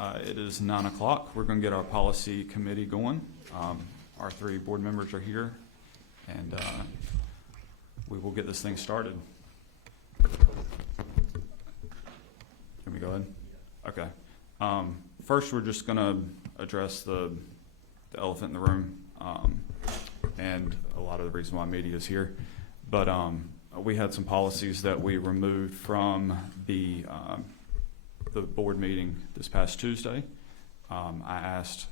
It is 9 o'clock. We're going to get our policy committee going. Our 3 board members are here, and we will get this thing started. Can we go ahead? Okay. First, we're just going to address the elephant in the room and a lot of the reason why media is here. But we had some policies that we removed from the board meeting this past Tuesday. I asked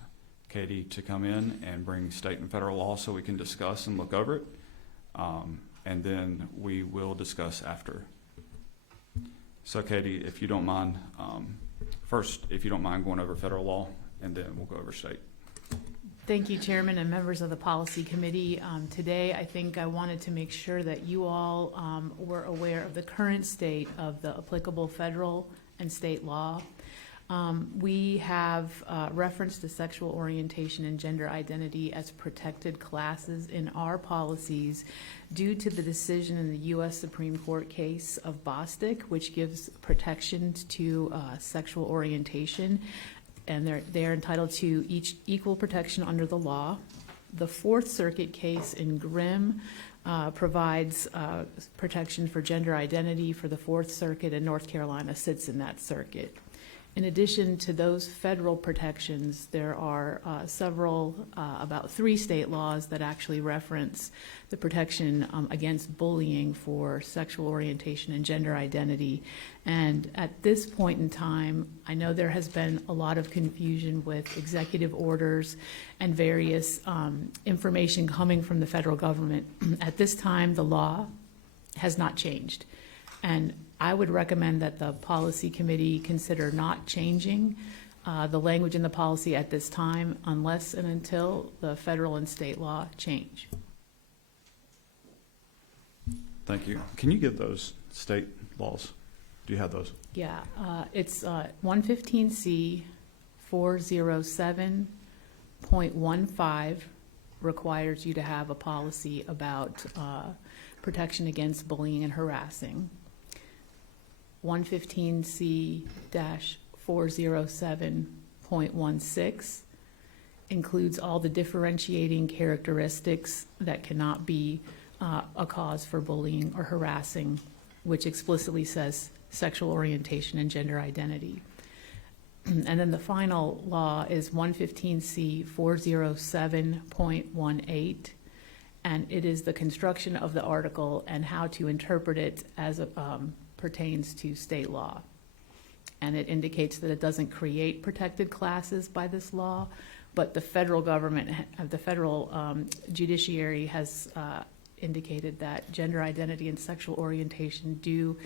Katie to come in and bring state and federal law so we can discuss and look over it. And then we will discuss after. So Katie, if you don't mind, first, if you don't mind going over federal law, and then we'll go over state. Thank you, Chairman and members of the Policy Committee. Today, I think I wanted to make sure that you all were aware of the current state of the applicable federal and state law. We have reference to sexual orientation and gender identity as protected classes in our policies due to the decision in the U.S. Supreme Court case of Bostic, which gives protections to sexual orientation, and they're entitled to equal protection under the law. The Fourth Circuit case in Grimm provides protection for gender identity for the Fourth Circuit, and North Carolina sits in that circuit. In addition to those federal protections, there are several, about 3 state laws that actually reference the protection against bullying for sexual orientation and gender identity. And at this point in time, I know there has been a lot of confusion with executive orders and various information coming from the federal government. At this time, the law has not changed. And I would recommend that the policy committee consider not changing the language in the policy at this time unless and until the federal and state law change. Thank you. Can you give those state laws? Do you have those? Yeah, it's 115C 407.15 requires you to have a policy about protection against bullying and harassing. 115C-407.16 includes all the differentiating characteristics that cannot be a cause for bullying or harassing, which explicitly says sexual orientation and gender identity. And then the final law is 115C-407.18, and it is the construction of the article and how to interpret it as pertains to state law. And it indicates that it doesn't create protected classes by this law, but the federal government, the federal judiciary has indicated that gender identity and sexual orientation do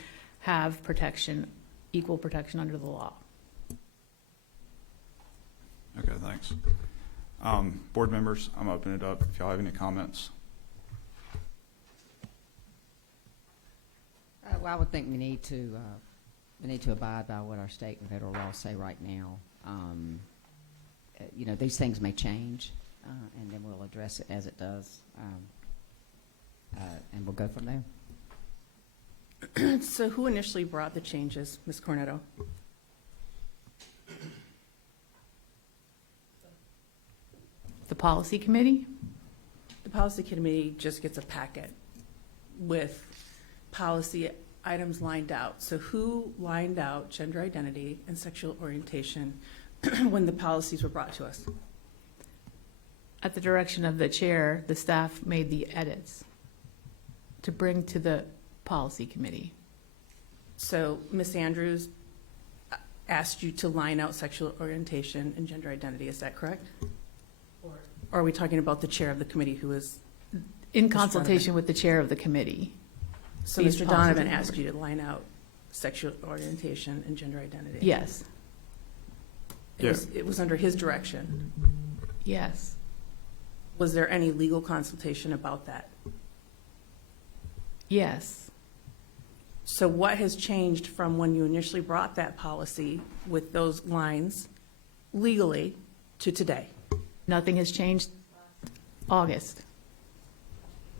have protection, equal protection under the law. Okay, thanks. Board members, I'm opening it up if y'all have any comments. Well, I would think we need to abide by what our state and federal laws say right now. You know, these things may change, and then we'll address it as it does, and we'll go from there. So who initially brought the changes, Ms. Cornetto? The policy committee? The policy committee just gets a packet with policy items lined out. So who lined out gender identity and sexual orientation when the policies were brought to us? At the direction of the chair, the staff made the edits to bring to the policy committee. So Ms. Andrews asked you to line out sexual orientation and gender identity, is that correct? Or are we talking about the chair of the committee who is? In consultation with the chair of the committee. So Mr. Donovan asked you to line out sexual orientation and gender identity? Yes. It was under his direction? Yes. Was there any legal consultation about that? Yes. So what has changed from when you initially brought that policy with those lines legally to today? Nothing has changed. August.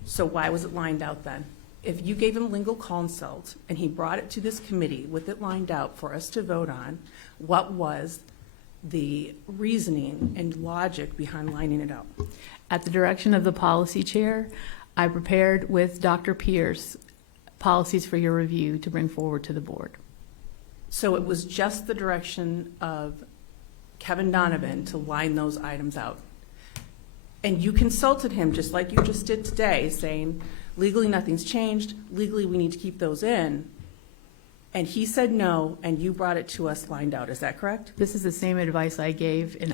So why was it lined out then? If you gave him legal consult and he brought it to this committee with it lined out for us to vote on, what was the reasoning and logic behind lining it out. At the direction of the policy chair, I prepared with Dr. Pierce policies for your review to bring forward to the board. So it was just the direction of Kevin Donovan to line those items out. And you consulted him, just like you just did today, saying legally nothing's changed, legally we need to keep those in. And he said no, and you brought it to us lined out, is that correct? This is the same advice I gave in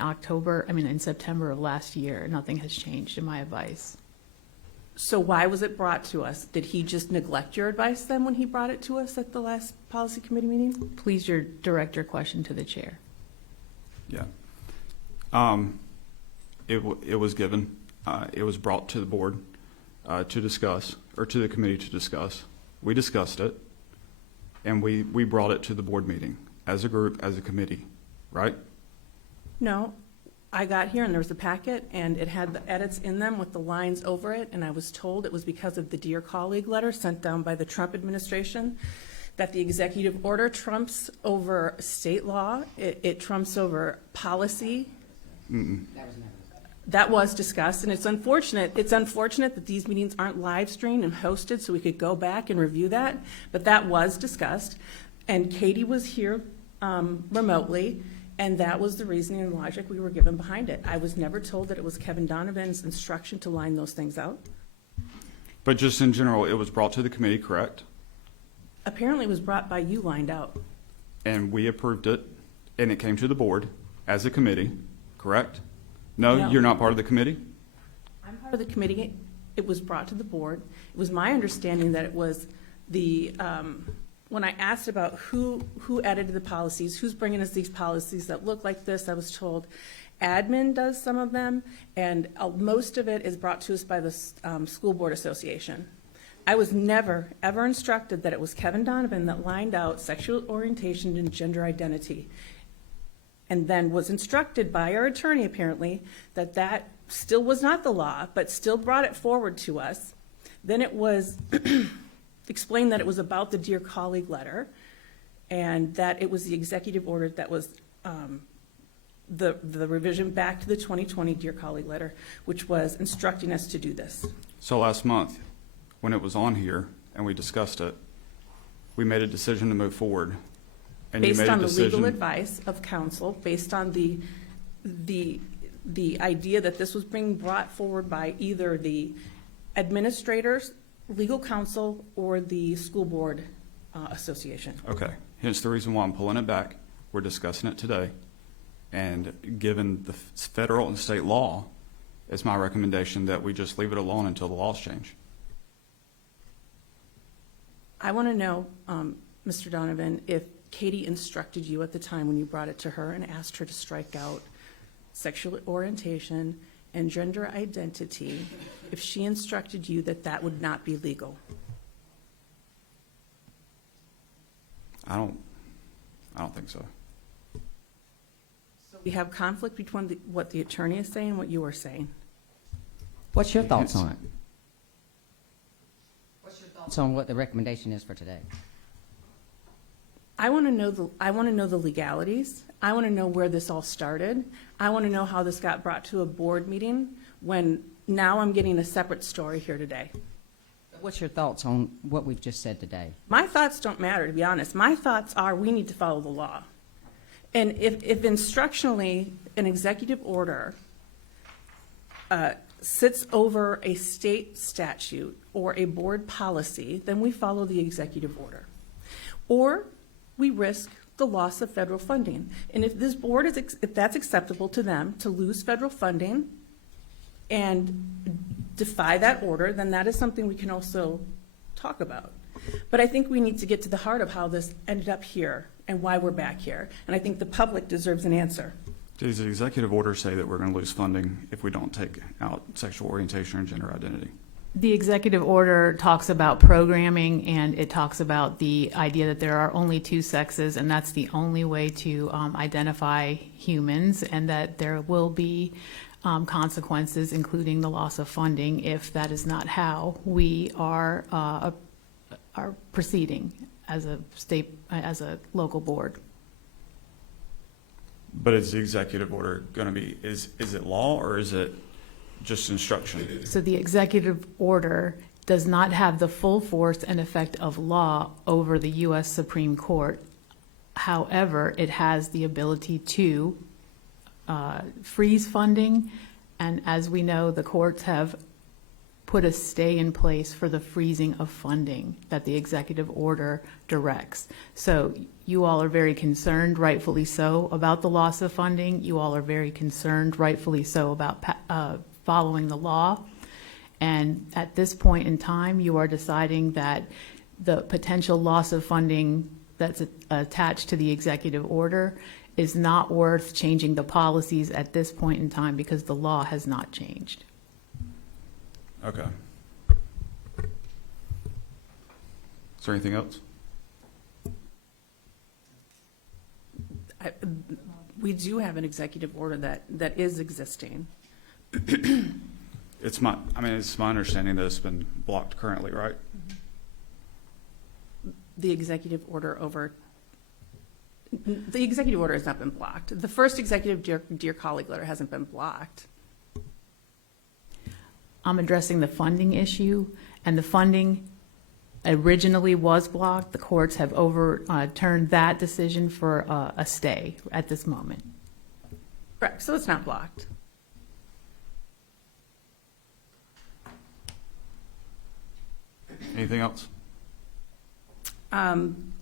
September of last year. Nothing has changed in my advice. So why was it brought to us? Did he just neglect your advice then when he brought it to us at the last policy committee meeting? Please direct your question to the chair. Yeah. It was given, it was brought to the board to discuss, or to the committee to discuss. We discussed it, and we brought it to the board meeting as a group, as a committee, right? No, I got here and there was a packet and it had the edits in them with the lines over it, and I was told it was because of the Dear Colleague letter sent down by the Trump administration, that the executive order trumps over state law, it trumps over policy. That was discussed, and it's unfortunate that these meetings aren't live streamed and hosted so we could go back and review that, but that was discussed. And Katie was here remotely, and that was the reasoning and logic we were given behind it. I was never told that it was Kevin Donovan's instruction to line those things out. But just in general, it was brought to the committee, correct? Apparently it was brought by you lined out. And we approved it, and it came to the board as a committee, correct? No, No. you're not part of the committee? I'm part of the committee. It was brought to the board. It was my understanding that it was the, when I asked about who edited the policies, who's bringing us these policies that look like this, I was told admin does some of them, and most of it is brought to us by the School Board Association. I was never, ever instructed that it was Kevin Donovan that lined out sexual orientation and gender identity, and then was instructed by our attorney, apparently, that that still was not the law, but still brought it forward to us. Then it was explained that it was about the Dear Colleague letter, and that it was the executive order that was the revision back to the 2020 Dear Colleague letter, which was instructing us to do this. So last month, when it was on here and we discussed it, we made a decision to move forward. And you Based made a on the legal decision. advice of counsel, based on the idea that this was being brought forward by either the administrators, legal counsel, or the school board association. Okay, hence the reason why I'm pulling it back. We're discussing it today. And given the federal and state law, it's my recommendation that we just leave it alone until the laws change. I want to know, Mr. Donovan, if Katie instructed you at the time when you brought it to her and asked her to strike out sexual orientation and gender identity, if she instructed you that that would not be legal. I don't think so. So we have conflict between what the attorney is saying and what you are saying. What's your thoughts on it? What's your thoughts on what the recommendation is for today? I want to know the legalities. I want to know where this all started. I want to know how this got brought to a board meeting when now I'm getting a separate story here today. What's your thoughts on what we've just said today? My thoughts don't matter, to be honest. My thoughts are we need to follow the law. And if instructionally an executive order sits over a state statute or a board policy, then we follow the executive order. Or we risk the loss of federal funding. And if this board if that's acceptable to them to lose federal funding and defy that order, then that is something we can also talk about. But I think we need to get to the heart of how this ended up here and why we're back here. And I think the public deserves an answer. Does the executive order say that we're going to lose funding if we don't take out sexual orientation and gender identity? The executive order talks about programming, and it talks about the idea that there are only two sexes, and that's the only way to identify humans, and that there will be consequences, including the loss of funding, if that is not how we are proceeding as a local board. But is the executive order going to be, is it law or is it just instruction? So the executive order does not have the full force and effect of law over the U.S. Supreme Court. However, it has the ability to freeze funding, and as we know, the courts have put a stay in place for the freezing of funding that the executive order directs. So you all are very concerned, rightfully so, about the loss of funding. You all are very concerned, rightfully so, about following the law. And at this point in time, you are deciding that the potential loss of funding that's attached to the executive order is not worth changing the policies at this point in time because the law has not changed. Okay. Is there anything else? We do have an executive order that is existing. It's my understanding that it's been blocked currently, right? The executive order has not been blocked. The first executive dear colleague letter hasn't been blocked. I'm addressing the funding issue, and the funding originally was blocked. The courts have overturned that decision for a stay at this moment. Correct, so it's not blocked. Anything else?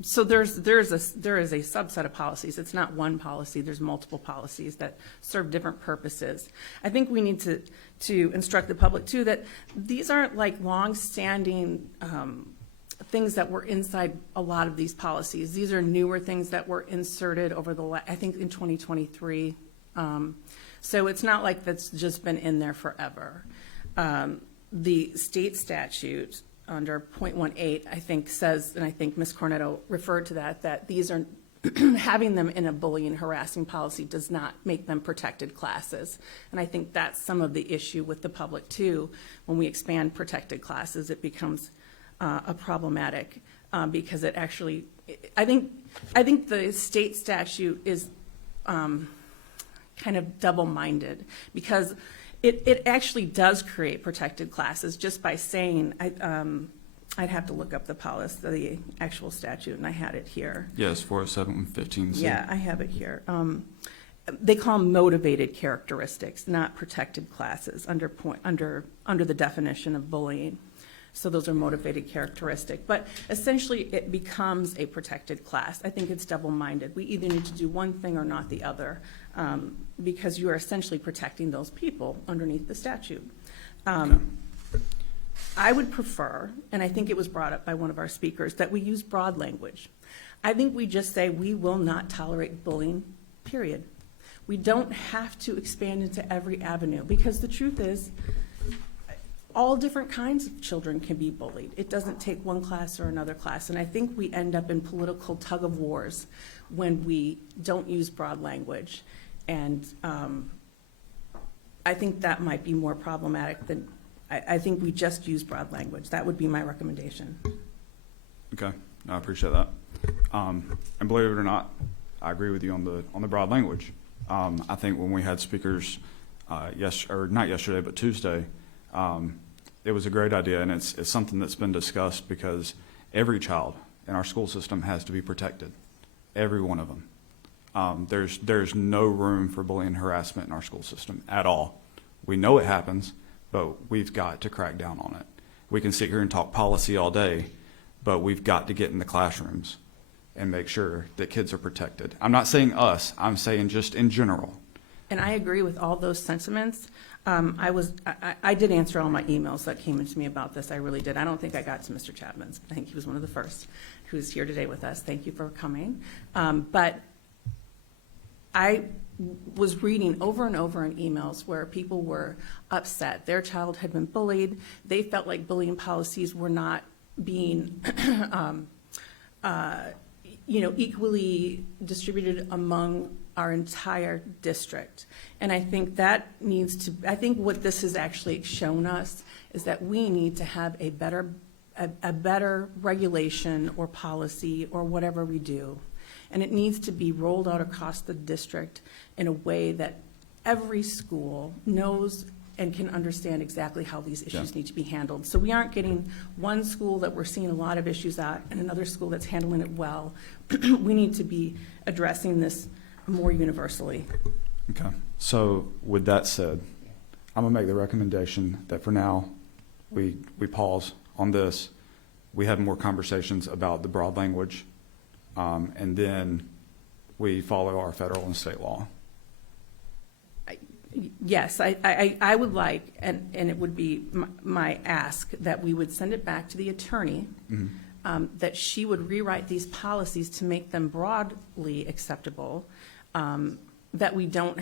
So there is a subset of policies. It's not one policy. There's multiple policies that serve different purposes. I think we need to instruct the public too that these aren't like long-standing things that were inside a lot of these policies. These are newer things that were inserted over I think in 2023. So it's not like that's just been in there forever. The state statute under .18, I think says, and I think Ms. Cornetto referred to that these are, having them in a bullying and harassing policy does not make them protected classes. And I think that's some of the issue with the public too. When we expand protected classes, it becomes a problematic because it actually, I think the state statute is kind of double-minded because it actually does create protected classes just by saying, I'd have to look up the policy, the actual statute, and I had it here. Yes, 407.15C. Yeah, I have it here. They call them motivated characteristics, not protected classes under the definition of bullying. So those are motivated characteristics. But essentially, it becomes a protected class. I think it's double-minded. We either need to do one thing or not the other because you are essentially protecting those people underneath the statute. I would prefer, and I think it was brought up by one of our speakers, that we use broad language. I think we just say we will not tolerate bullying, period. We don't have to expand into every avenue because the truth is, all different kinds of children can be bullied. It doesn't take one class or another class. And I think we end up in political tug of wars when we don't use broad language. And I think that might be more problematic than, I think we just use broad language. That would be my recommendation. Okay, no, I appreciate that. And believe it or not, I agree with you on the broad language. I think when we had speakers, not yesterday, but Tuesday, it was a great idea, and it's something that's been discussed because every child in our school system has to be protected, every one of them. There's no room for bullying and harassment in our school system at all. We know it happens, but we've got to crack down on it. We can sit here and talk policy all day, but we've got to get in the classrooms and make sure that kids are protected. I'm not saying us, I'm saying just in general. And I agree with all those sentiments. I did answer all my emails that came into me about this. I really did. I don't think I got to Mr. Chapman's. I think he was one of the first who's here today with us. Thank you for coming. But I was reading over and over in emails where people were upset. Their child had been bullied. They felt like bullying policies were not being equally distributed among our entire district. And I think I think what this has actually shown us is that we need to have a better regulation or policy or whatever we do. And it needs to be rolled out across the district in a way that every school knows and can understand exactly how these issues need to be handled. So we aren't getting one school that we're seeing a lot of issues at and another school that's handling it well. We need to be addressing this more universally. Okay, so with that said, I'm gonna make the recommendation that for now, we pause on this. We have more conversations about the broad language, and then we follow our federal and state law. Yes, I would like, and it would be my ask, that we would send it back to the attorney, that she would rewrite these policies to make them broadly acceptable, that we do not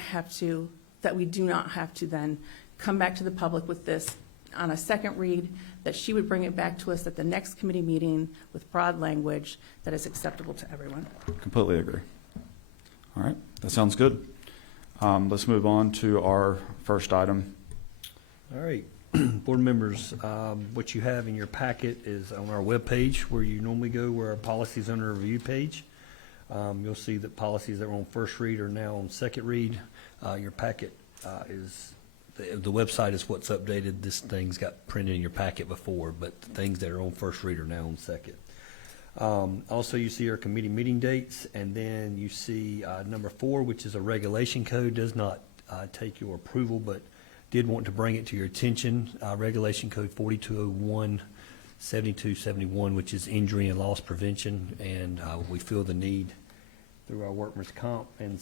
have to then come back to the public with this on a second read, that she would bring it back to us at the next committee meeting with broad language that is acceptable to everyone. Completely agree. All right, that sounds good. Let's move on to our first item. All right, board members, what you have in your packet is on our webpage where you normally go, where our policies under review page. You'll see that policies that were on first read are now on second read. Your packet is, the website is what's updated. This thing's got printed in your packet before, but the things that are on first read are now on second. Also, you see our committee meeting dates, and then you see number 4, which is a regulation code. Does not take your approval, but did want to bring it to your attention. Regulation code 4201-7271, which is injury and loss prevention, and we feel the need through our workman's comp and